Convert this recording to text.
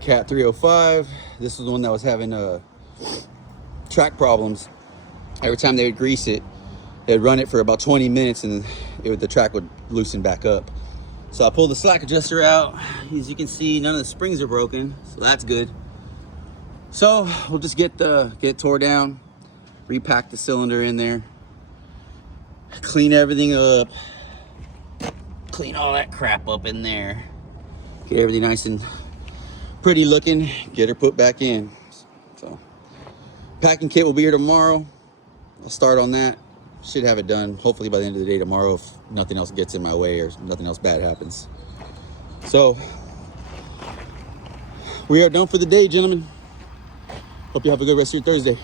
Cat 305. This was the one that was having track problems. Every time they would grease it, they'd run it for about 20 minutes and the track would loosen back up. So I pulled the slack adjuster out. As you can see, none of the springs are broken, so that's good. So we'll just get it tore down, repack the cylinder in there, clean everything up, clean all that crap up in there, get everything nice and pretty looking, get her put back in. So packing kit will be here tomorrow. I'll start on that. Should have it done hopefully by the end of the day tomorrow if nothing else gets in my way or nothing else bad happens. So we are done for the day, gentlemen. Hope you have a good rest of your Thursday.